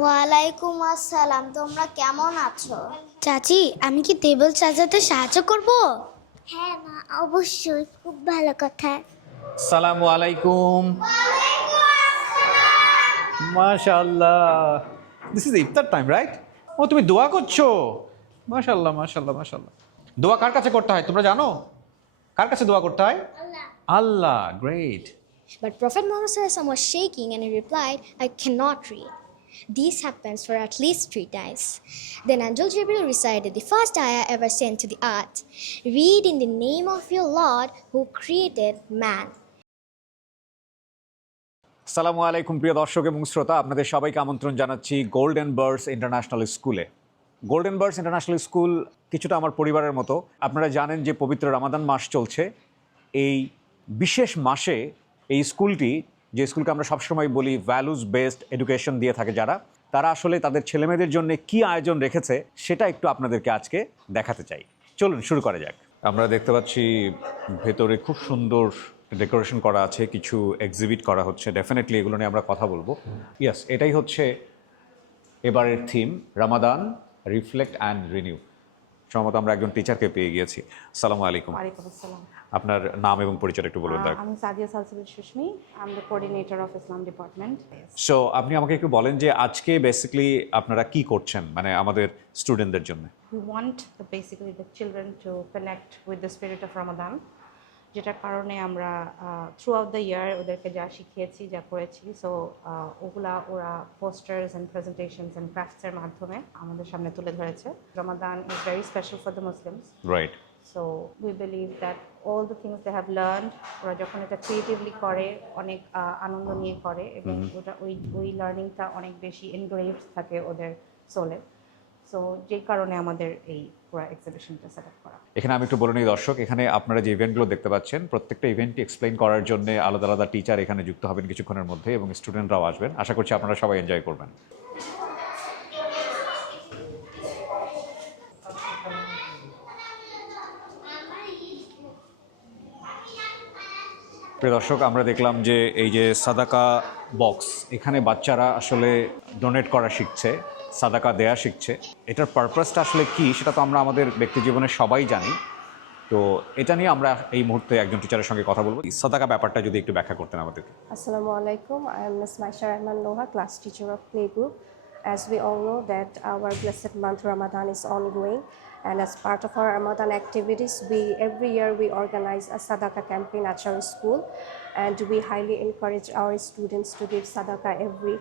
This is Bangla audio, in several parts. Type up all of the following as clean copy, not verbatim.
ওয়ালাইকুম আসসালাম। তোমরা কেমন আছো? চাচি, আমি কি টেবিল সাজাতে সাহায্য করব? হ্যাঁ মা, অবশ্যই, খুব ভালো কথা। সালামু আলাইকুম। মাশাআল্লাহ, this is iftar time, right? ও, তুমি দোয়া করছো? মাশাআল্লাহ মাশাআল্লাহ মাশাআল্লাহ। দোয়া কার কাছে করতে হয় তোমরা জানো? কার কাছে দোয়া করতে হয়? আল্লাহ। Great. But Prophet Muhammad SAW was shaking and he replied, I cannot read. This happens for at least 3 times. Then Angel Jibril recited the first ayah ever sent to the earth. Read in the name of your Lord who created man. সালামু আলাইকুম প্রিয় দর্শক এবং শ্রোতা, আপনাদের সবাইকে আমন্ত্রণ জানাচ্ছি গোল্ডেন বার্ডস ইন্টারন্যাশনাল স্কুলে। গোল্ডেন বার্ডস ইন্টারন্যাশনাল স্কুল কিছুটা আমার পরিবারের মতো। আপনারা জানেন যে পবিত্র রমাদান মাস চলছে। এই বিশেষ মাসে এই স্কুলটি, যে স্কুলকে আমরা সবসময় বলি ভ্যালুজ বেসড এডুকেশন দিয়ে থাকে যারা, তারা আসলে তাদের ছেলেমেয়েদের জন্য কি আয়োজন রেখেছে সেটা একটু আপনাদেরকে আজকে দেখাতে চাই। চলুন শুরু করা যাক। আমরা দেখতে পাচ্ছি ভেতরে খুব সুন্দর ডেকোরেশন করা আছে, কিছু এক্সিবিট করা হচ্ছে। ডেফিনেটলি এগুলো নিয়ে আমরা কথা বলবো। ইয়েস, এটাই হচ্ছে এবারের theme, Ramadan reflect and renew. সম্ভবত আমরা একজন টিচারকে পেয়ে গিয়েছি। আসসালামু আলাইকুম। ওয়ালাইকুম আসসালাম। আপনার নাম এবং পরিচয় একটু বলুন। আমি Sadia Salsabil Susmi, I am the coordinator of Islam department. So আপনি আমাকে একটু বলেন যে আজকে বেসিক্যালি আপনারা কি করছেন, মানে আমাদের স্টুডেন্টদের জন্য? We want basically the children to connect with the spirit of Ramadan, যেটার কারণে আমরা থ্রু আউট দ্য ইয়ার ওদেরকে যা শিখিয়েছি, যা করেছি, সো ওরা পোস্টার্স অ্যান্ড প্রেজেন্টেশনস অ্যান্ড ক্রাফটসের মাধ্যমে আমাদের সামনে তুলে ধরেছে। Ramadan is very special for the Muslims, right. So we believe that all the things they have learned, ওরা যখন এটা ক্রিয়েটিভলি করে, অনেক আনন্দ নিয়ে করে, এবং ওটা ওই লার্নিংটা অনেক বেশি এনগ্রেভড থাকে ওদের সোলে। সো যেই কারণে আমাদের এই পুরো এক্সিবিশনটা সেট আপ করা। এখানে আমি একটু বলে নিই দর্শক, এখানে আপনারা যে ইভেন্টগুলো দেখতে পাচ্ছেন প্রত্যেকটা ইভেন্টটি এক্সপ্লেইন করার জন্য আলাদা আলাদা টিচার এখানে যুক্ত হবেন কিছুক্ষণের মধ্যে, এবং স্টুডেন্টরাও আসবেন। আশা করছি আপনারা সবাই এনজয় করবেন। প্রিয় দর্শক, আমরা দেখলাম যে এই যে সাদাকা বক্স, এখানে বাচ্চারা আসলে ডোনেট করা শিখছে, সাদাকা দেয়া শিখছে। এটার পারপাসটা আসলে কি সেটা তো আমরা আমাদের ব্যক্তি জীবনে সবাই জানি। তো এটা নিয়ে আমরা এই মুহূর্তে একজন টিচারের সঙ্গে কথা বলবো। সাদাকা ব্যাপারটা যদি একটু ব্যাখ্যা করতেন আমাদেরকে। Assalamu alaikum. I am Ms. Maisha Rahman Loha, class teacher of Playgroup. As we all know that our blessed month Ramadan is ongoing, and as part of our Ramadan activities, every year we organize a Sadaqah campaign at our school, and we highly encourage our students to give Sadaqah every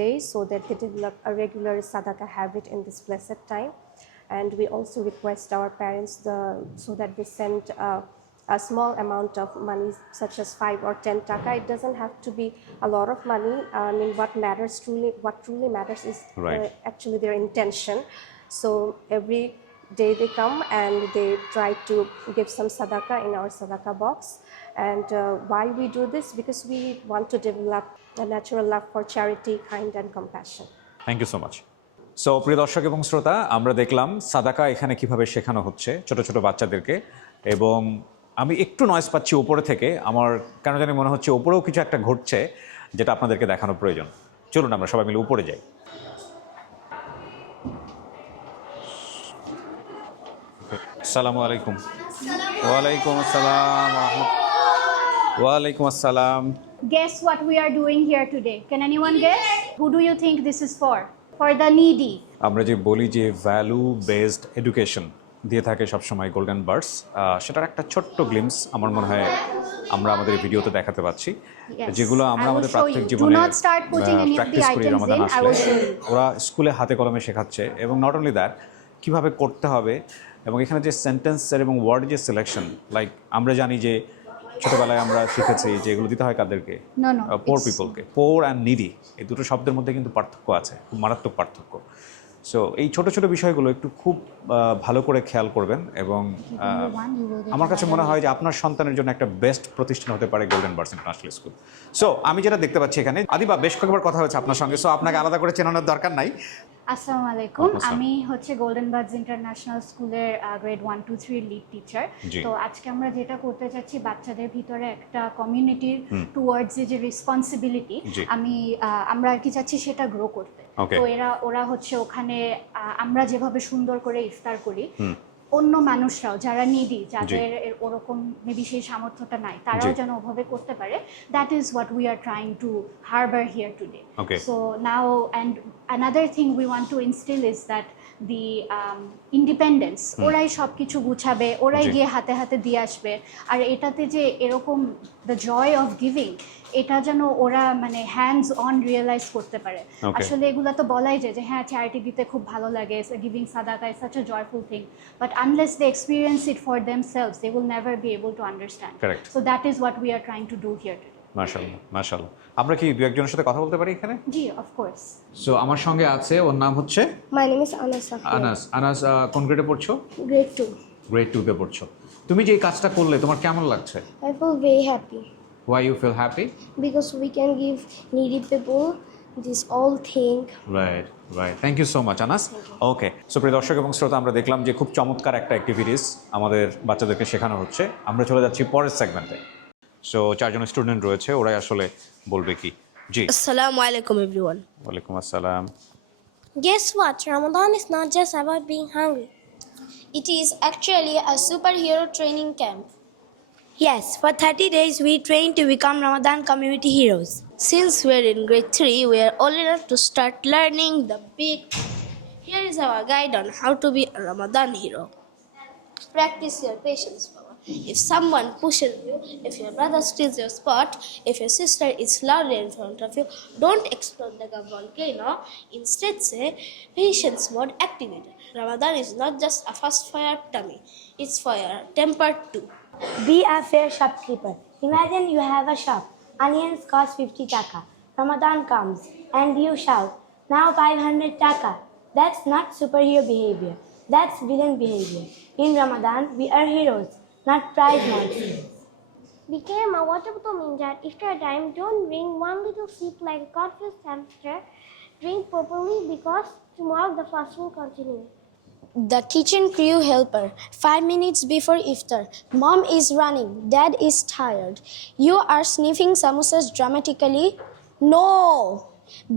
day so that they develop a regular Sadaqah habit in this blessed time. And we also request our parents so that they send a small amount of money, such as 5 or 10 taka. It doesn't have to be a lot of money. I mean, what truly matters is Right. actually their intention. So every day they come and they try to give some sadaqah in our sadaqah box. And why we do this? Because we want to develop a natural love for charity, kind and compassion. Thank you so much. So প্রিয় দর্শক এবং শ্রোতা, আমরা দেখলাম সাদাকা এখানে কিভাবে শেখানো হচ্ছে ছোট ছোট বাচ্চাদেরকে, এবং আমি একটু নয়েজ পাচ্ছি উপরে থেকে। আমার কেন জানি মনে হচ্ছে উপরেও কিছু একটা ঘটছে যেটা আপনাদেরকে দেখানো প্রয়োজন। চলুন আমরা সবাই মিলে উপরে যাই। আসসালামু আলাইকুম। ওয়ালাইকুম আসসালাম। ওয়ালাইকুম আসসালাম। Guess what we are doing here today? Can anyone guess? Who do you think this is for? For the needy. আমরা যে বলি যে ভ্যালু বেসড এডুকেশন দিয়ে থাকে সবসময় গোল্ডেন বার্ডস, সেটার একটা ছোট্ট গ্লিমস আমার মনে হয় আমরা আমাদের ভিডিওতে দেখাতে পাচ্ছি, যেগুলো আমরা আমাদের প্রাত্যহিক জীবনে প্র্যাকটিস করি রমাদান আসলে। ওরা স্কুলে হাতে কলমে শেখাচ্ছে, এবং নট অনলি দ্যাট, কীভাবে করতে হবে, এবং এখানে যে সেন্টেন্সের এবং ওয়ার্ড যে সিলেকশন, লাইক আমরা জানি যে ছোটবেলায় আমরা শিখেছি যে এগুলো দিতে হয় কাদেরকে? পোর পিপলকে। পোর অ্যান্ড নিডি, এই দুটো শব্দের মধ্যে কিন্তু পার্থক্য আছে, খুব মারাত্মক পার্থক্য। সো এই ছোট ছোট বিষয়গুলো একটু খুব ভালো করে খেয়াল করবেন, এবং আমার কাছে মনে হয় যে আপনার সন্তানের জন্য একটা বেস্ট প্রতিষ্ঠান হতে পারে golden birds international school. So আমি যেটা দেখতে পাচ্ছি এখানে, আদিবা বেশ কয়েকবার কথা হয়েছে আপনার সঙ্গে, সো আপনাকে আলাদা করে চেনানোর দরকার নাই। আসসালামু আলাইকুম ওয়ালাইকুম আসসালাম। আমি হচ্ছে গোল্ডেন বার্ডস ইন্টারন্যাশনাল স্কুলের গ্রেড 1 2 3 লিড টিচার জি। তো আজকে আমরা যেটা করতে চাচ্ছি বাচ্চাদের ভিতরে একটা কমিউনিটির টুয়ার্ডস যে রেসপন্সিবিলিটি জি। আমরা আর কি চাচ্ছি সেটা গ্রো করতে Okay. তো ওরা হচ্ছে ওখানে আমরা যেভাবে সুন্দর করে ইফতার করি অন্য মানুষরাও যারা নিডি যাদের ওরকম মেবি সেই সামর্থ্যটা নাই তারাও জি। যেন ওভাবে করতে পারে that is what we are trying to Harbour here today Okay. So now, and another thing we want to instill is that the independence. ওরাই সব কিছু গুছাবে, ওরাই জি। গিয়ে হাতে হাতে দিয়ে আসবে, আর এটাতে যে এরকম the joy of giving, এটা যেন ওরা মানে হ্যান্ডস অন রিয়েলাইজ করতে পারে। Okay. আসলে এগুলা তো বলাই যায় যে হ্যাঁ চ্যারিটি দিতে খুব ভালো লাগে, গিভিং সাদাকা is such a joyful thing, but unless they experience it for themselves, they will never be able to understand. Correct. So that is what we are trying to do here today. মাশাআল্লাহ মাশাআল্লাহ। আমরা কি দু একজনের সাথে কথা বলতে পারি এখানে? জি, of course. সো আমার সঙ্গে আছে, ওর নাম হচ্ছে My name is Anas Safia. Anas. Anas কোন গ্রেডে পড়ছো? Grade 2. গ্রেড 2 তে পড়ছো। তুমি যে এই কাজটা করলে তোমার কেমন লাগছে? I feel very happy Why you feel happy? because we can give needy people this all thing. Right right, thank you so much Anas. Okay, so প্রিয় দর্শক এবং শ্রোতা, আমরা দেখলাম যে খুব চমৎকার একটা অ্যাক্টিভিটিস আমাদের বাচ্চাদেরকে শেখানো হচ্ছে। আমরা চলে যাচ্ছি পরের সেগমেন্টে। সো চারজন স্টুডেন্ট রয়েছে, ওরাই আসলে বলবে কি। জি, Assalamu alaikum everyone. ওয়ালাইকুম আসসালাম। Guess what? Ramadan is not just about being hungry. It is actually a superhero training camp. Yes, for 30 days we train to become Ramadan community heroes. Since we're in grade 3, we are old enough to start learning the big. Here is our guide on how to be a Ramadan hero. Practice your patience power. If someone pushes you, if your brother steals your spot, if your sister is loudly in front of you, don't explode like a volcano. Instead say, patience mode activated. Ramadan is not just a fast for your tummy, it's for your temper too. Be a fair shopkeeper. Imagine you have a shop. Onions cost 50 taka. Ramadan comes and you shout, now 500 taka. That's not superhero behavior. That's villain behavior. In Ramadan, we are heroes, not prize monsters. Became a water bottle means that after a time, don't drink one little sip like a confused hamster. Drink properly because tomorrow the fast will continue. The kitchen crew helper. 5 minutes before iftar. Mom is running. Dad is tired. You are sniffing samosas dramatically. No!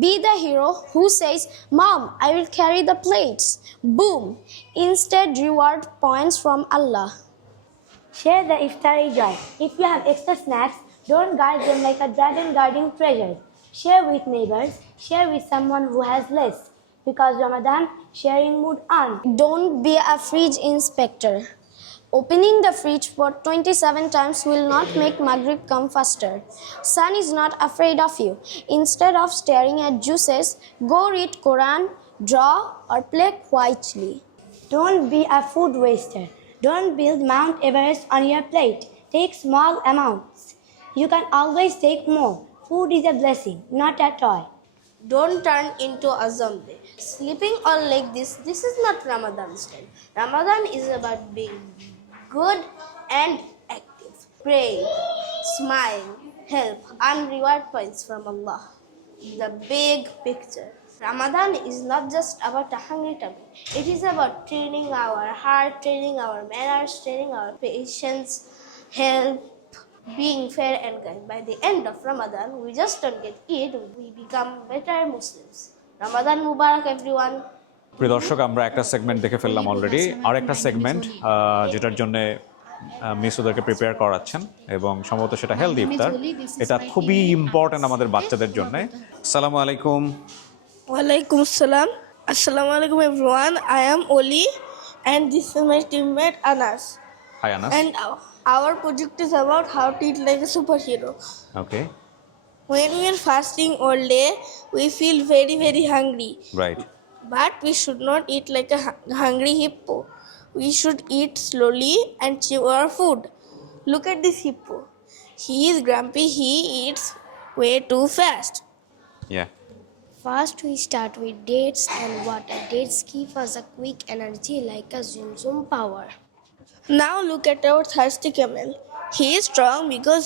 Be the hero who says, Mom, I will carry the plates. Boom! Instead, reward points from Allah. Share the iftari joy. If you have extra snacks, don't guard them like a dragon guarding treasure. Share with neighbors. Share with someone who has less. Because Ramadan, sharing mood on. Don't be a fridge inspector. Opening the fridge for 27 times will not make Maghrib come faster. Sun is not afraid of you. Instead of staring at juices, go read Quran, draw, or play quietly. Don't be a food waster. Don't build Mount Everest on your plate. Take small amounts. You can always take more. Food is a blessing, not a toy. Don't turn into a zombie. Sleeping all like this is not Ramadan style. Ramadan is about being good and active. Pray, smile, help, and reward points from Allah. The big picture. Ramadan is not just about a hungry tummy. It is about training our heart, training our manners, training our patience, help, being fair and kind. By the end of Ramadan, we just don't get Eid, we become better Muslims. Ramadan Mubarak everyone. প্রিয় দর্শক, আমরা একটা সেগমেন্ট দেখে ফেললাম অলরেডি। আর একটা সেগমেন্ট যেটার জন্য মিস ওদেরকে প্রিপেয়ার করাচ্ছেন, এবং সম্ভবত সেটা হেলদি ইফতার। এটা খুবই ইম্পর্টেন্ট আমাদের বাচ্চাদের জন্য। আসসালামু আলাইকুম। Walaikum salam. Assalamu alaikum everyone. I am Oli and this is my teammate Anas. Hi Anas. And our project is about how to eat like a superhero. Okay, When we are fasting all day, we feel very, very hungry. Right. But we should not eat like a hungry hippo. We should eat slowly and chew our food. Look at this hippo. He is grumpy. He eats way too fast. Yeah, First, we start with dates and water. Dates give us a quick energy like a zoom zoom power. Now look at our thirsty camel. He is strong because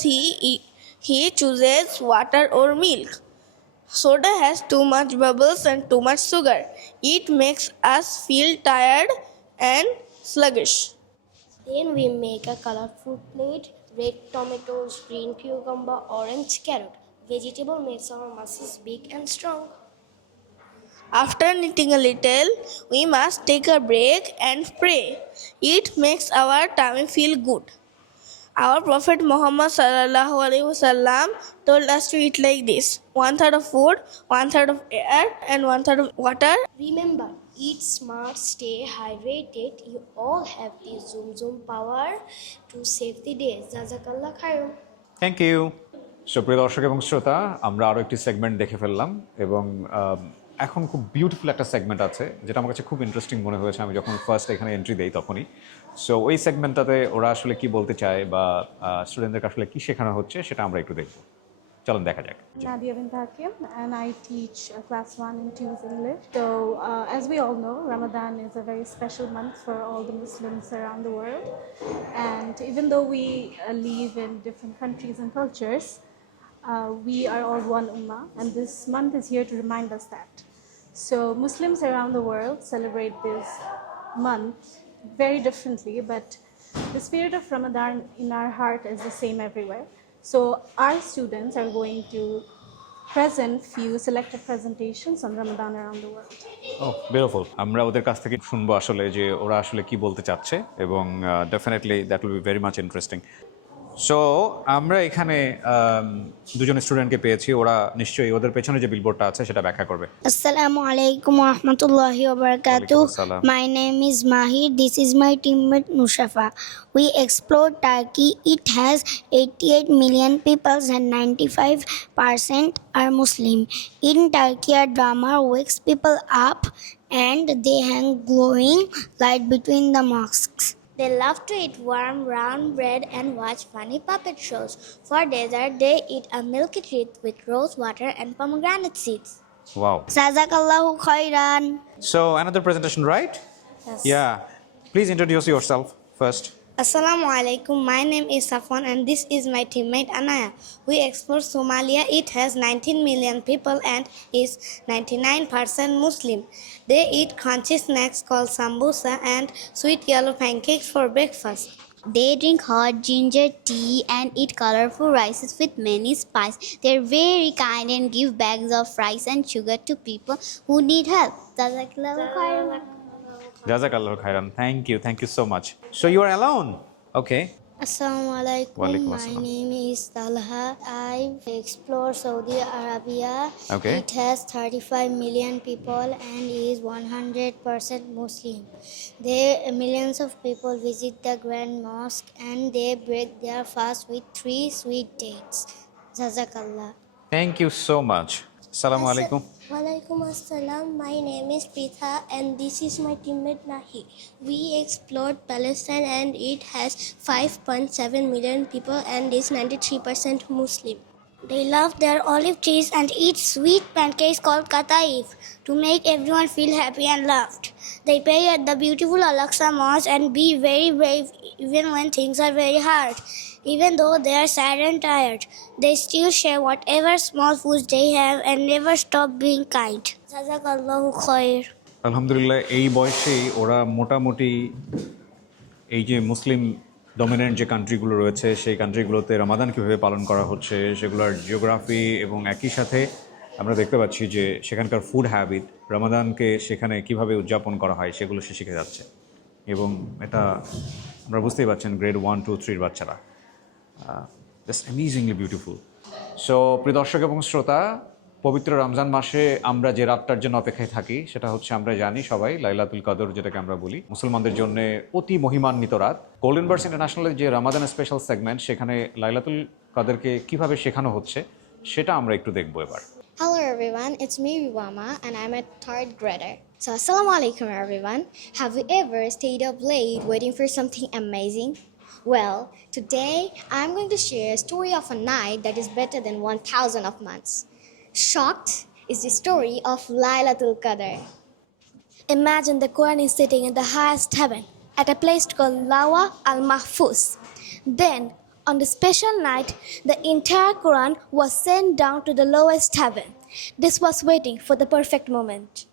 he chooses water or milk. Soda has too much bubbles and too much sugar. It makes us feel tired and sluggish. Then we make a colorful plate: red tomatoes, green cucumber, orange carrot. Vegetable makes our muscles big and strong. After knitting a little, we must take a break and pray. It makes our tummy feel good. Our Prophet Muhammad sallallahu alaihi wasallam told us to eat like this: 1/3 of food, 1/3 of air, and 1/3 of water. Remember, eat smart, stay hydrated. You all have the zoom zoom power to save the day. Jazakallah khair. Thank you. সুপ্রিয় দর্শক এবং শ্রোতা, আমরা আরও একটি সেগমেন্ট দেখে ফেললাম এবং এখন খুব বিউটিফুল একটা সেগমেন্ট আছে যেটা আমার কাছে খুব ইন্টারেস্টিং মনে হয়েছে আমি যখন ফার্স্ট এখানে এন্ট্রি দেই তখনই। সো ওই সেগমেন্টটাতে ওরা আসলে কি বলতে চায় বা স্টুডেন্টদেরকে আসলে কি শেখানো হচ্ছে সেটা আমরা একটু দেখব। চলুন দেখা যাক। Nadia bint Hakim, and I teach class 1 in Tunes English. So, as we all know, Ramadan is a very special month for all the Muslims around the world. And even though we live in different countries and cultures, we are all one ummah, and this month is here to remind us that. So, Muslims around the world celebrate this month very differently, but the spirit of Ramadan in our heart is the same everywhere. So our students are going to present few selected presentations on Ramadan around the world. Beautiful. আমরা ওদের কাছ থেকে শুনবো আসলে যে ওরা আসলে কি বলতে চাচ্ছে এবং definitely that will be very much interesting. So আমরা এখানে দুজন স্টুডেন্টকে পেয়েছি, ওরা নিশ্চয়ই ওদের পেছনে যে বিলবোর্ডটা আছে সেটা ব্যাখ্যা করবে। Assalamu alaikum wa rahmatullahi wa barakatuh. Waalaikumsalam. My name is Mahir. This is my teammate Nushafa. We explored Turkey. It has 88 million people and 95% are Muslim. In Turkey, a drama wakes people up and they hang glowing light between the mosques. They love to eat warm round bread and watch funny puppet shows. For dessert, they eat a milky treat with rose water and pomegranate seeds. Wow. Jazakallahu khairan. So another presentation, right? Yes. Yeah. Please introduce yourself first. Assalamu alaikum. My name is Safwan and this is my teammate Anaya. We explore Somalia. It has 19 million people and is 99% Muslim. They eat crunchy snacks called sambusa and sweet yellow pancakes for breakfast. They drink hot ginger tea and eat colorful rices with many spice. They're very kind and give bags of rice and sugar to people who need help. Jazakallahu khairan. Jazakallah khairan. Thank you so much. So you are alone? Okay. Assalamu alaikum. Walaikum My assalam. name is Talha. I explore Saudi Arabia. Okay. It has 35 million people and is 100% Muslim. There millions of people visit the Grand Mosque and they break their fast with 3 sweet dates. Jazakallah. Thank you so much. Assalamu alaikum. Walaikum assalam. My name is Pritha and this is my teammate Nahi. We explored Palestine and it has 5.7 million people and is 93% Muslim. They love their olive trees and eat sweet pancakes called kataif to make everyone feel happy and loved. They pray at the beautiful Al-Aqsa Mosque and be very brave even when things are very hard. Even though they are sad and tired, they still share whatever small foods they have and never stop being kind. Jazakallahu khair. আলহামদুলিল্লাহ, এই বয়সেই ওরা মোটামুটি এই যে মুসলিম ডমিনেন্ট যে কান্ট্রিগুলো রয়েছে সেই কান্ট্রিগুলোতে রমাদান কীভাবে পালন করা হচ্ছে সেগুলোর জিওগ্রাফি এবং একই সাথে আমরা দেখতে পাচ্ছি যে সেখানকার ফুড হ্যাবিট, রমাদানকে সেখানে কিভাবে উদযাপন করা হয় সেগুলো সে শিখে যাচ্ছে এবং এটা আমরা বুঝতেই পারছেন গ্রেড 1, 2, 3 বাচ্চারা। Just amazingly beautiful. সো প্রিয় দর্শক এবং শ্রোতা, পবিত্র রমজান মাসে আমরা যে রাতটার জন্য অপেক্ষায় থাকি সেটা হচ্ছে আমরা জানি সবাই লাইলাতুল কদর, যেটাকে আমরা বলি মুসলমানদের জন্য অতি মহিমান্বিত রাত। গোল্ডেন বার্ডস ইন্টারন্যাশনালের যে রমাদান স্পেশাল সেগমেন্ট সেখানে লাইলাতুল কদরকে কিভাবে শেখানো হচ্ছে সেটা আমরা একটু দেখবো এবার। Hello everyone, it's me Riwama and I'm a 3rd grader. So assalamu alaikum everyone. Have you ever stayed up late waiting for something amazing? Well, today I'm going to share a story of a night that is better than 1,000 of months. Shocked is the story of Laylatul Qadr. Imagine the Quran is sitting in the highest heaven at a place called Lawa al-Mahfuz. Then, on the special night, the entire Quran was sent down to the lowest heaven. This was waiting for the perfect moment.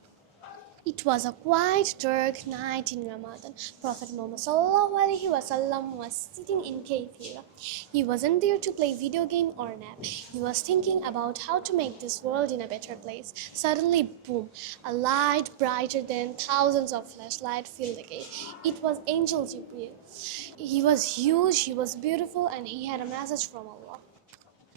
It was a quite dark night in Ramadan. Prophet Muhammad ﷺ was sitting in cave Hira. He wasn't there to play video game or nap. He was thinking about how to make this world in a better place. Suddenly, boom, a light brighter than thousands of flashlights filled the cave. It was Angel Jibreel. He was huge, he was beautiful, and he had a message from Allah.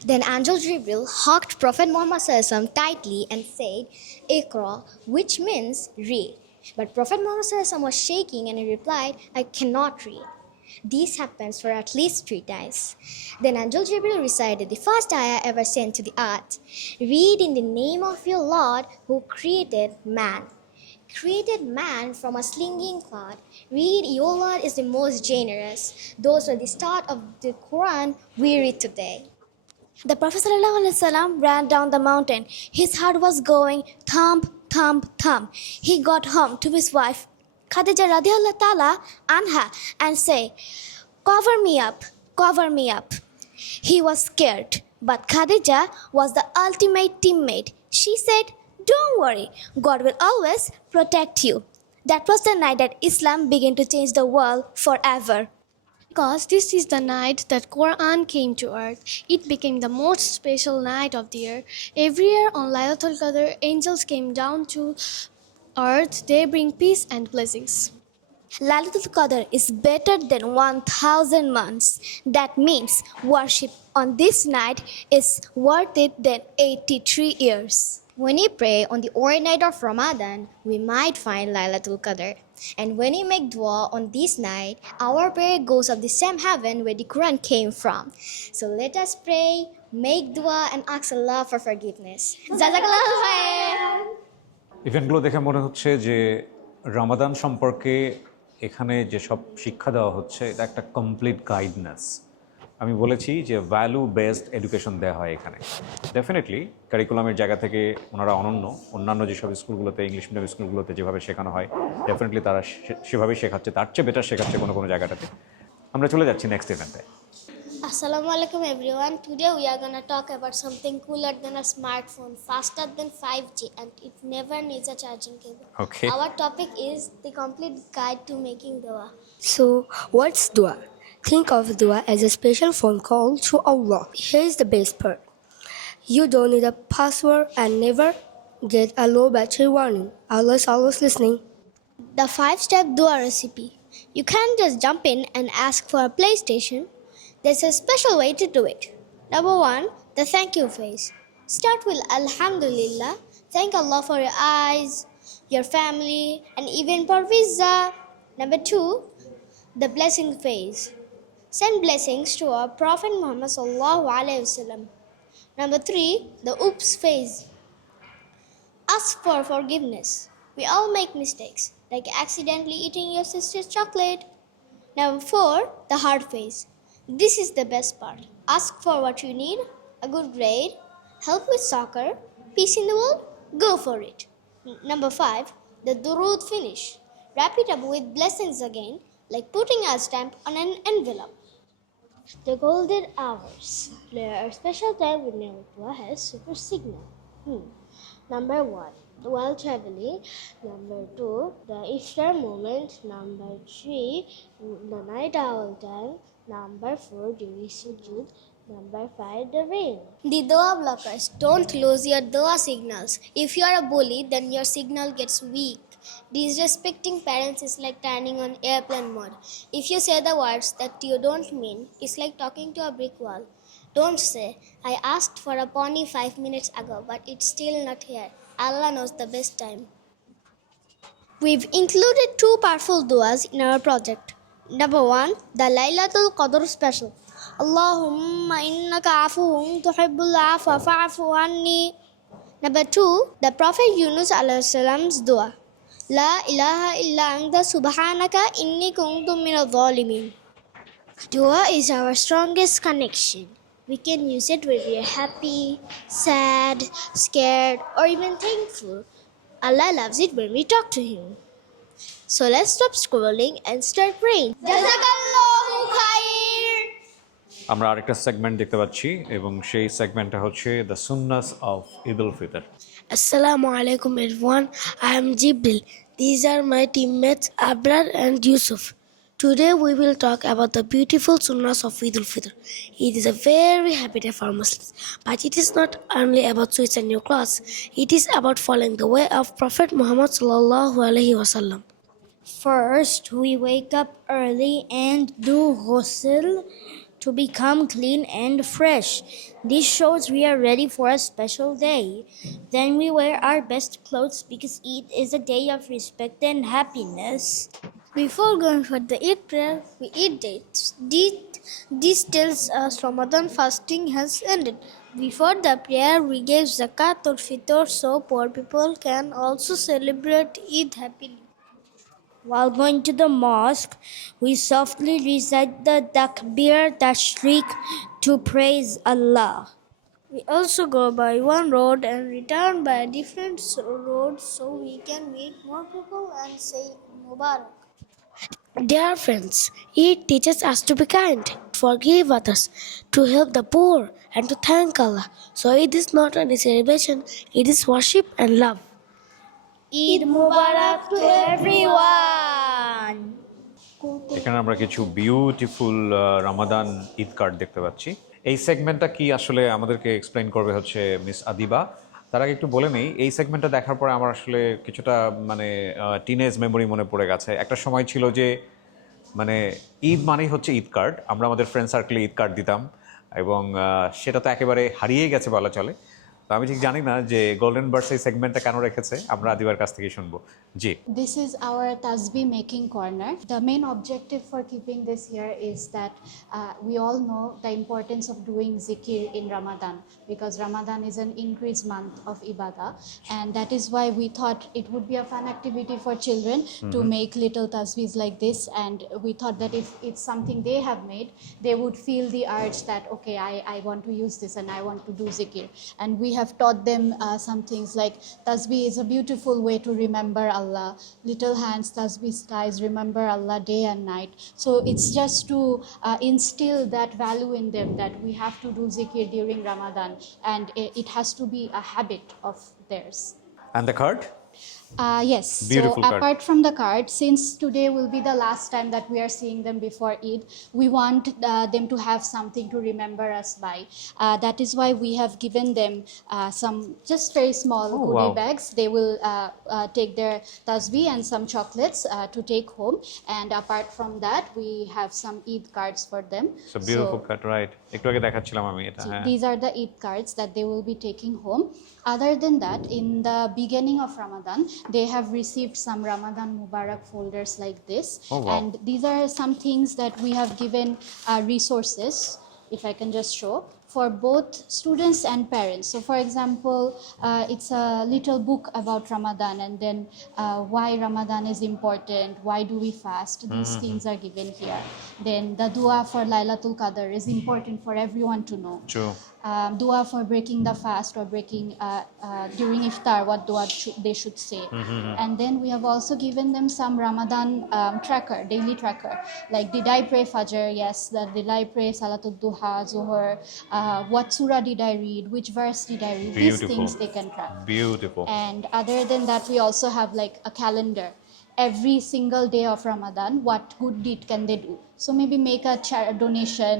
Then Angel Jibril hugged Prophet Muhammad SAW tightly and said, Iqra, which means read. But Prophet Muhammad SAW was shaking and he replied, I cannot read. This happens for at least 3 times. Then Angel Jibril recited the first ayah ever sent to the earth. Read in the name of your Lord who created man. Created man from a slinging cloud. Read, your Lord is the most generous. Those were the start of the Quran we read today. The Prophet ﷺ ran down the mountain. His heart was going thump, thump, thump. He got home to his wife, Khadija radiallahu ta'ala anha, and said, cover me up, cover me up. He was scared, but Khadija was the ultimate teammate. She said, don't worry, God will always protect you. That was the night that Islam began to change the world forever. Because this is the night that Quran came to earth, it became the most special night of the year. Every year on Laylatul Qadr, angels came down to earth. They bring peace and blessings. Laylatul Qadr is better than 1,000 months. That means worship on this night is worth it than 83 years. When we pray on the odd night of Ramadan, we might find Laylatul Qadr. And when we make dua on this night, our prayer goes up the same heaven where the Quran came from. So let us pray, make dua, and ask Allah for forgiveness. Jazakallahu khair. ইভেন্টগুলো দেখে মনে হচ্ছে যে রামাদান সম্পর্কে এখানে যেসব শিক্ষা দেওয়া হচ্ছে এটা একটা কমপ্লিট গাইডনেস। আমি বলেছি যে ভ্যালু বেসড এডুকেশন দেওয়া হয় এখানে। ডেফিনেটলি কারিকুলামের জায়গা থেকে ওনারা অনন্য। অন্যান্য যেসব স্কুলগুলোতে, ইংলিশ মিডিয়াম স্কুলগুলোতে যেভাবে শেখানো হয়, ডেফিনেটলি তারা সেভাবেই শেখাচ্ছে, তার চেয়ে বেটার শেখাচ্ছে কোনো কোনো জায়গাটাতে। আমরা চলে যাচ্ছি নেক্সট ইভেন্টে। Assalamu alaikum everyone. Today we are gonna talk about something cooler than a smartphone, faster than 5G, and it never needs a charging cable. Okay. Our topic is the complete guide to making dua. So, what's dua? Think of dua as a special phone call to Allah. Here's the best part. You don't need a password and never get a low battery warning. Allah is always listening. The 5-step dua recipe. You can't just jump in and ask for a PlayStation. There's a special way to do it. Number 1, the thank you phase. Start with Alhamdulillah. Thank Allah for your eyes, your family, and even for visa. Number 2, the blessing phase. Send blessings to our Prophet Muhammad sallallahu alaihi wasallam. Number 3, the oops phase. Ask for forgiveness. We all make mistakes, like accidentally eating your sister's chocolate. Number 4, the hard phase. This is the best part. Ask for what you need, a good grade, help with soccer, peace in the world, go for it. Number 5, the durood finish. Wrap it up with blessings again, like putting a stamp on an envelope. The golden hours. There are special time when your dua has super signal. Number 1, while traveling. Number 2, the iftar moment. Number 3, the night owl time. Number 4, during sujood. Number 5, the rain. The dua blockers. Don't lose your dua signals. If you are a bully, then your signal gets weak. Disrespecting parents is like turning on airplane mode. If you say the words that you don't mean, it's like talking to a brick wall. Don't say, I asked for a pony 5 minutes ago, but it's still not here. Allah knows the best time. We've included 2 powerful duas in our project. Number 1, the Laylatul Qadr special. Allahumma innaka afuwun tuhibbul afwa fa'fu anni. Number 2, the Prophet Yunus alayhi salam's dua. La ilaha illa anta subhanaka inni kuntu minadh dhalimin. Dua is our strongest connection. We can use it when we are happy, sad, scared, or even thankful. Allah loves it when we talk to Him. So let's stop scrolling and start praying. Jazakallahu khair. আমরা আরেকটা সেগমেন্ট দেখতে পাচ্ছি এবং সেই সেগমেন্টটা হচ্ছে the Sunnahs of Eid ul Fitr. Assalamu alaikum everyone. I am Jibril. These are my teammates Abrar and Yusuf. Today we will talk about the beautiful sunnahs of Eid al-Fitr. It is a very happy day for Muslims, but it is not only about sweets and new clothes. It is about following the way of Prophet Muhammad sallallahu alaihi wasallam. First, we wake up early and do ghusl to become clean and fresh. This shows we are ready for a special day. Then we wear our best clothes because Eid is a day of respect and happiness. Before going for the Eid prayer, we eat dates. This tells us Ramadan fasting has ended. Before the prayer, we give zakat or fitr so poor people can also celebrate Eid happily. While going to the mosque, we softly recite the takbir tashriq to praise Allah. We also go by one road and return by a different road so we can meet more people and say Mubarak. Dear friends, Eid teaches us to be kind, forgive others, to help the poor, and to thank Allah. So it is not only celebration, it is worship and love. Eid Mubarak to everyone! এখানে আমরা কিছু বিউটিফুল রামাদান ঈদ কার্ড দেখতে পাচ্ছি। এই সেগমেন্টটা কি আসলে আমাদেরকে এক্সপ্লেইন করবে হচ্ছে মিস আদিবা। তার আগে একটু বলে নেই, এই সেগমেন্টটা দেখার পরে আমার আসলে কিছুটা মানে টিনেজ মেমোরি মনে পড়ে গেছে। একটা সময় ছিল যে মানে ঈদ মানেই হচ্ছে ঈদ কার্ড, আমরা আমাদের ফ্রেন্ড সার্কেলে ঈদ কার্ড দিতাম এবং সেটা তো একেবারে হারিয়ে গেছে বলা চলে। তো আমি ঠিক জানি না যে গোল্ডেন বার্ডস এই সেগমেন্টটা কেন রেখেছে, আমরা আদিবার কাছ থেকে শুনবো। জি, This is our tasbih making corner. The main objective for keeping this here is that we all know the importance of doing zikir in Ramadan, because Ramadan is an increased month of ibadah, and that is why we thought it would be a fun activity for children to make little tasbihs like this. And we thought that if it's something they have made, they would feel the urge that okay, I want to use this and I want to do zikir. And we have taught them some things like tasbih is a beautiful way to remember Allah. Little hands, tasbih skies, remember Allah day and night. So it's just to instill that value in them that we have to do zikir during Ramadan, and it has to be a habit of theirs. and the card? Yes. Beautiful so card. apart from the card, since today will be the last time that we are seeing them before Eid, we want them to have something to remember us by. That is why we have given them some just very small goodie wow. bags. They will take their tasbih and some chocolates to take home. And apart from that, we have some Eid cards for them. So beautiful card, right? একটু আগে দেখাচ্ছিলাম আমি এটা। হ্যাঁ, These are the Eid cards that they will be taking home. Other than that, in the beginning of Ramadan, they have received some Ramadan Mubarak folders like this. Oh, wow. And these are some things that we have given resources, if I can just show, for both students and parents. So for example, it's a little book about Ramadan, and then why Ramadan is important, why do we fast, these things are given here. Then the dua for Lailatul Qadr is important for everyone to know. True. Dua for breaking the fast or breaking during iftar, what dua they should say. And then we have also given them some Ramadan tracker, daily tracker, like did I pray Fajr? Yes. Did I pray Salatul Duha, Zuhur? What surah did I read? Which verse did I read? These Beautiful. things they can track. Beautiful. And other than that, we also have like a calendar. Every single day of Ramadan, what good deed can they do? So maybe make a donation,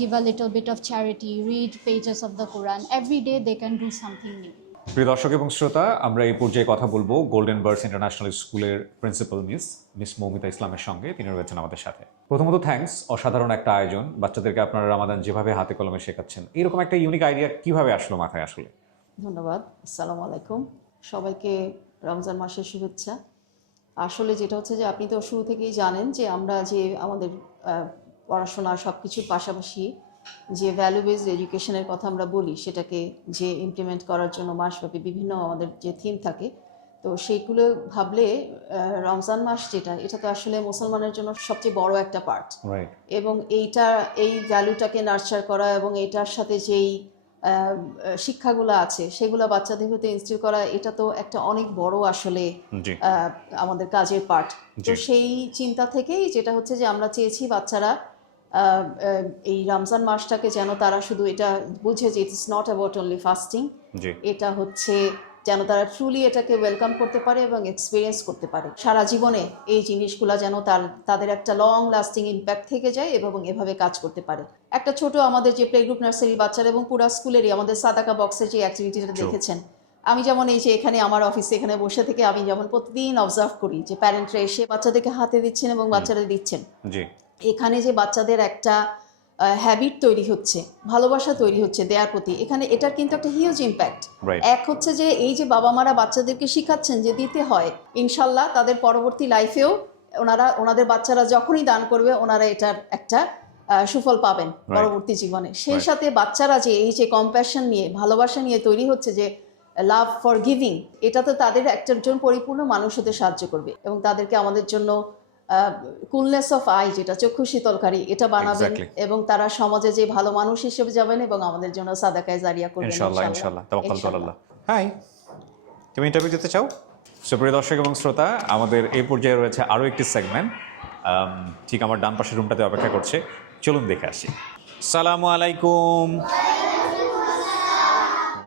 give a little bit of charity, read pages of the Quran. Every day they can do something new. প্রিয় দর্শক এবং শ্রোতা, আমরা এই পর্যায়ে কথা বলবো গোল্ডেন বার্ডস ইন্টারন্যাশনাল স্কুলের প্রিন্সিপাল মিস মৌমিতা ইসলামের সঙ্গে। তিনি রয়েছেন আমাদের সাথে। প্রথমত থ্যাঙ্কস, অসাধারণ একটা আয়োজন। বাচ্চাদেরকে আপনারা রামাদান যেভাবে হাতে কলমে শেখাচ্ছেন, এরকম একটা ইউনিক আইডিয়া কিভাবে আসলো মাথায় আসলে? ধন্যবাদ। আসসালামু আলাইকুম, সবাইকে রমজান মাসের শুভেচ্ছা। আসলে যেটা হচ্ছে যে আপনি তো শুরু থেকেই জানেন যে আমরা যে আমাদের পড়াশোনা সব কিছুর পাশাপাশি যে ভ্যালু বেসড এডুকেশনের কথা আমরা বলি, সেটাকে যে ইমপ্লিমেন্ট করার জন্য মাসব্যাপী বিভিন্ন আমাদের যে থিম থাকে, তো সেইগুলো ভাবলে রমজান মাস যেটা, এটা তো আসলে মুসলমানের জন্য সবচেয়ে বড় একটা পার্ট, এবং এই ভ্যালুটাকে নার্চার করা এবং এইটার সাথে যেই শিক্ষাগুলো আছে সেগুলো বাচ্চাদের ভিতরে ইনস্টিল করা, এটা তো একটা অনেক বড় আসলে আমাদের কাজের পার্ট। তো সেই চিন্তা থেকেই যেটা হচ্ছে যে আমরা চেয়েছি বাচ্চারা এই রমজান মাসটাকে যেন তারা শুধু এটা বুঝে যে it's not about only fasting, এটা হচ্ছে যেন তারা ট্রুলি এটাকে ওয়েলকাম করতে পারে এবং এক্সপিরিয়েন্স করতে পারে সারা জীবনে। এই জিনিসগুলো যেন তাদের একটা লং লাস্টিং ইম্প্যাক্ট থেকে যায় এবং এভাবে কাজ করতে পারে। একটা ছোট আমাদের যে প্লে গ্রুপ নার্সারি বাচ্চারা এবং পুরা স্কুলেরই আমাদের সাদাকা বক্সের যে অ্যাক্টিভিটিটা দেখেছেন, আমি যেমন এই যে এখানে আমার অফিসে এখানে বসে থেকে আমি যেমন প্রতিদিন অবজার্ভ করি যে প্যারেন্টরা এসে বাচ্চাদেরকে হাতে দিচ্ছেন এবং বাচ্চারা দিচ্ছেন, এখানে যে বাচ্চাদের একটা হ্যাবিট তৈরি হচ্ছে, ভালোবাসা তৈরি হচ্ছে দেওয়ার প্রতি, এখানে এটার কিন্তু একটা হিউজ ইম্প্যাক্ট। এক হচ্ছে যে এই যে বাবা মারা বাচ্চাদেরকে শিখাচ্ছেন যে দিতে হয়, ইনশাল্লাহ তাদের পরবর্তী লাইফেও ওনাদের বাচ্চারা যখনই দান করবে ওনারা এটার একটা সুফল পাবেন পরবর্তী জীবনে। সেই সাথে বাচ্চারা যে এই যে কম্প্যাশন নিয়ে ভালোবাসা নিয়ে তৈরি হচ্ছে যে লাভ ফর গিভিং, এটা তো তাদের একজন পরিপূর্ণ মানুষ হতে সাহায্য করবে এবং তাদেরকে আমাদের জন্য কুলনেস অফ আই, যেটা চক্ষু শীতলকারী, এটা বানাবেন এবং তারা সমাজে যে ভালো মানুষ হিসেবে যাবেন এবং আমাদের জন্য সাদাকায়ে জারিয়া করবেন ইনশাআল্লাহ। ইনশাআল্লাহ, তাওয়াক্কালতু আলাল্লাহ। হাই, তুমি ইন্টারভিউ দিতে চাও? সুপ্রিয় দর্শক এবং শ্রোতা, আমাদের এই পর্যায়ে রয়েছে আরও একটি সেগমেন্ট, ঠিক আমার ডান পাশের রুমটাতে অপেক্ষা করছে, চলুন দেখে আসি। সালামু আলাইকুম।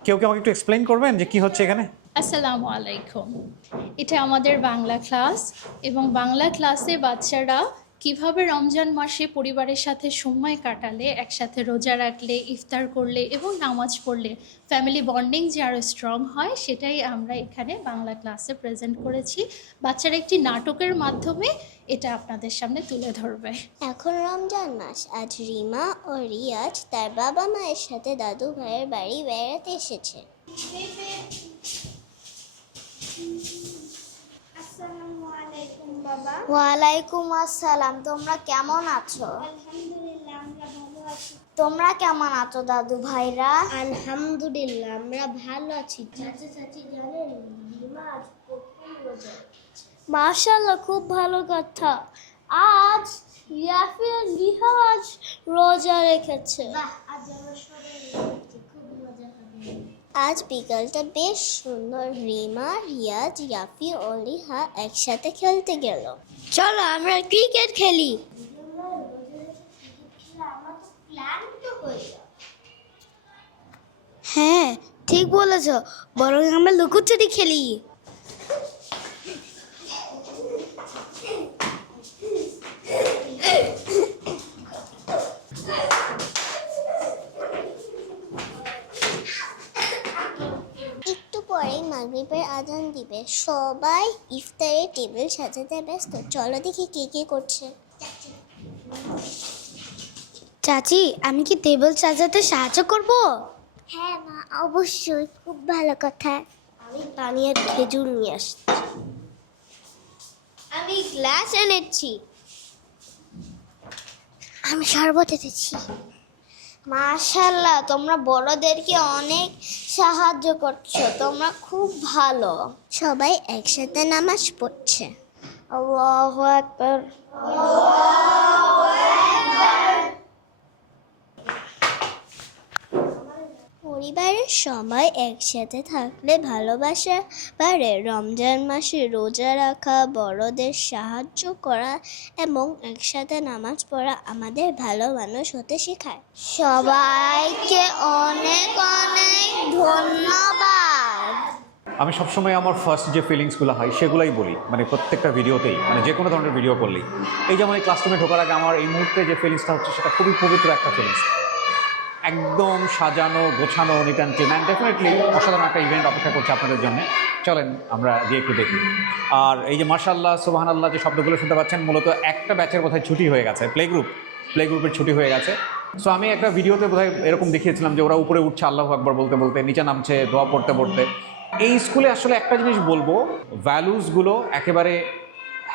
কেউ আমাকে একটু এক্সপ্লেইন করবেন যে কি হচ্ছে এখানে? আসসালামু আলাইকুম। এটা আমাদের বাংলা ক্লাস, এবং বাংলা ক্লাসে বাচ্চারা কিভাবে রমজান মাসে পরিবারের সাথে সময় কাটালে, একসাথে রোজা রাখলে, ইফতার করলে এবং নামাজ পড়লে ফ্যামিলি বন্ডিং যে আরও স্ট্রং হয়, সেটাই আমরা এখানে বাংলা ক্লাসে প্রেজেন্ট করেছি। বাচ্চারা একটি নাটকের মাধ্যমে এটা আপনাদের সামনে তুলে ধরবে। এখন রমজান মাস, আজ রিমা ও রিয়াজ তার বাবা মায়ের সাথে দাদু ভাইয়ের বাড়ি বেড়াতে এসেছে। ওয়ালাইকুম আসসালাম। তোমরা কেমন আছো? আলহামদুলিল্লাহ, আমরা ভালো আছি। তোমরা কেমন আছো দাদু ভাইরা? আলহামদুলিল্লাহ, আমরা ভালো আছি। চাচা চাচি জানেন রিমা আজ প্রথম রোজা। মাশাআল্লাহ, খুব ভালো কথা। আজ ইয়াফি আর লিহা আজ রোজা রেখেছে। আজ বিকালটা বেশ সুন্দর। রিমা, রিয়াজ, ইয়াফি ও লিহা একসাথে খেলতে গেল। চলো আমরা ক্রিকেট খেলি। হ্যাঁ, ঠিক বলেছ, বরং আমরা লুকোচুরি খেলি। একটু পরেই মাগরিবের আজান দিবে, সবাই ইফতারের টেবিল সাজাতে ব্যস্ত। চলো দেখি কে কে করছে। চাচি, আমি কি টেবিল সাজাতে সাহায্য করব? হ্যাঁ মা, অবশ্যই, খুব ভালো কথা। আমি পানি আর খেজুর নিয়ে আসছি। আমি গ্লাস এনেছি। আমি শরবত এনেছি। মাশাআল্লাহ, তোমরা বড়দেরকে অনেক সাহায্য করছো, তোমরা খুব ভালো। সবাই একসাথে নামাজ পড়ছে। আল্লাহু আকবার। পরিবারের সবাই একসাথে থাকলে ভালোবাসা বাড়ে। রমজান মাসে রোজা রাখা, বড়দের সাহায্য করা এবং একসাথে নামাজ পড়া আমাদের ভালো মানুষ হতে শেখায়। সবাইকে অনেক অনেক ধন্যবাদ। আমি সবসময় আমার ফার্স্ট যে ফিলিংসগুলো হয় সেগুলোই বলি, মানে প্রত্যেকটা ভিডিওতেই, মানে যে কোনো ধরনের ভিডিও করলেই। এই যেমন এই ক্লাসরুমে ঢোকার আগে আমার এই মুহূর্তে যে ফিলিংসটা হচ্ছে সেটা খুবই পবিত্র একটা ফিলিংস, একদম সাজানো গোছানো, neat and clean. And definitely অসাধারণ একটা ইভেন্ট অপেক্ষা করছে আপনাদের জন্য। চলেন আমরা গিয়ে একটু দেখি। আর এই যে মাশাআল্লাহ, সুবহানাল্লাহ যে শব্দগুলো শুনতে পাচ্ছেন, মূলত একটা ব্যাচের বোধহয় ছুটি হয়ে গেছে, প্লে গ্রুপের ছুটি হয়ে গেছে। সো আমি একটা ভিডিওতে বোধহয় এরকম দেখিয়েছিলাম যে ওরা উপরে উঠছে আল্লাহু আকবার বলতে বলতে, নিচে নামছে দোয়া পড়তে পড়তে। এই স্কুলে আসলে একটা জিনিস বলবো, ভ্যালুসগুলো একেবারে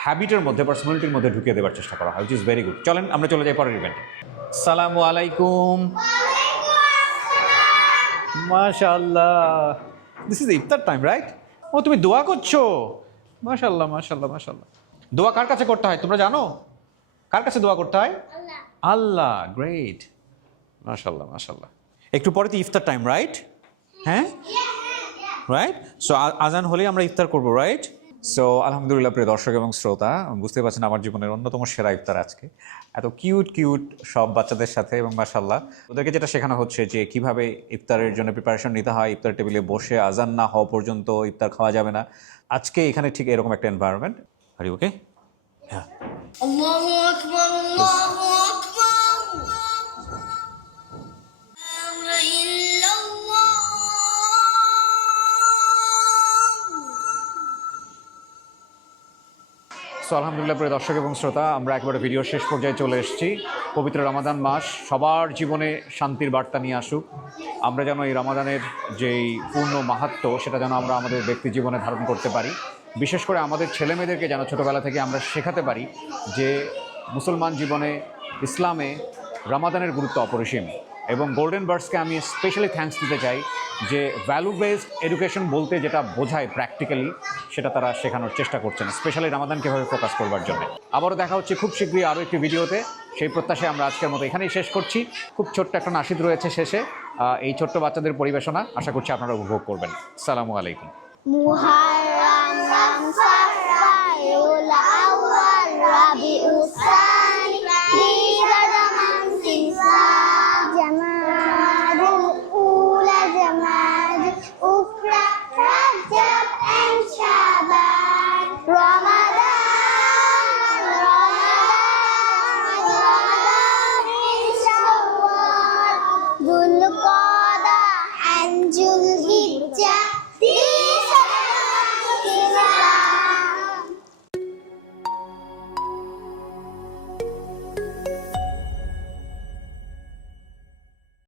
হ্যাবিটের মধ্যে, পার্সোনালিটির মধ্যে ঢুকিয়ে দেওয়ার চেষ্টা করা হয়, উইচ ইজ ভেরি গুড। চলেন আমরা চলে যাই পরের ইভেন্টে। সালামু আলাইকুম। মাশাআল্লাহ, this is iftar time, right? ও, তুমি দোয়া করছো? মাশাআল্লাহ মাশাআল্লাহ মাশাআল্লাহ। দোয়া কার কাছে করতে হয় তোমরা জানো? কার কাছে দোয়া করতে হয়? আল্লাহ। গ্রেট, মাশাআল্লাহ মাশাআল্লাহ। একটু পরে তো ইফতার টাইম, রাইট? হ্যাঁ, রাইট। সো আজান হলেই আমরা ইফতার করবো, রাইট? সো আলহামদুলিল্লাহ প্রিয় দর্শক এবং শ্রোতা, বুঝতে পারছেন আমার জীবনের অন্যতম সেরা ইফতার আজকে। এত কিউট কিউট সব বাচ্চাদের সাথে, এবং মাশাআল্লাহ ওদেরকে যেটা শেখানো হচ্ছে যে কিভাবে ইফতারের জন্য প্রিপারেশন নিতে হয়, ইফতার টেবিলে বসে আজান না হওয়া পর্যন্ত ইফতার খাওয়া যাবে না। আজকে এখানে ঠিক এরকম একটা এনভায়রনমেন্ট। আর ওকে, হ্যাঁ, Allahu Akbar, Allahu Akbar. So আলহামদুলিল্লাহ প্রিয় দর্শক এবং শ্রোতা, আমরা একেবারে ভিডিও শেষ পর্যায়ে চলে এসেছি। পবিত্র রমাদান মাস সবার জীবনে শান্তির বার্তা নিয়ে আসুক। আমরা যেন এই রমাদানের যেই পূর্ণ মাহাত্ম্য সেটা যেন আমরা আমাদের ব্যক্তি জীবনে ধারণ করতে পারি। বিশেষ করে আমাদের ছেলেমেয়েদেরকে যেন ছোটোবেলা থেকে আমরা শেখাতে পারি যে মুসলমান জীবনে, ইসলামে রমাদানের গুরুত্ব অপরিসীম। এবং গোল্ডেন বার্ডসকে আমি স্পেশালি থ্যাঙ্কস দিতে চাই যে ভ্যালু বেসড এডুকেশন বলতে যেটা বোঝায় প্র্যাকটিক্যালি সেটা তারা শেখানোর চেষ্টা করছেন, স্পেশালি রমাদান কীভাবে ফোকাস করবার জন্য। আবারও দেখা হচ্ছে খুব শীঘ্রই আরও একটি ভিডিওতে। সেই প্রত্যাশায় আমরা আজকের মতো এখানেই শেষ করছি। খুব ছোট্ট একটা নাশিদ রয়েছে শেষে, এই ছোট্ট বাচ্চাদের পরিবেশনা আশা করছি আপনারা উপভোগ করবেন। আসসালামু আলাইকুম। মুহাররম, সাফার, রাবিউল আউয়াল, রাবিউল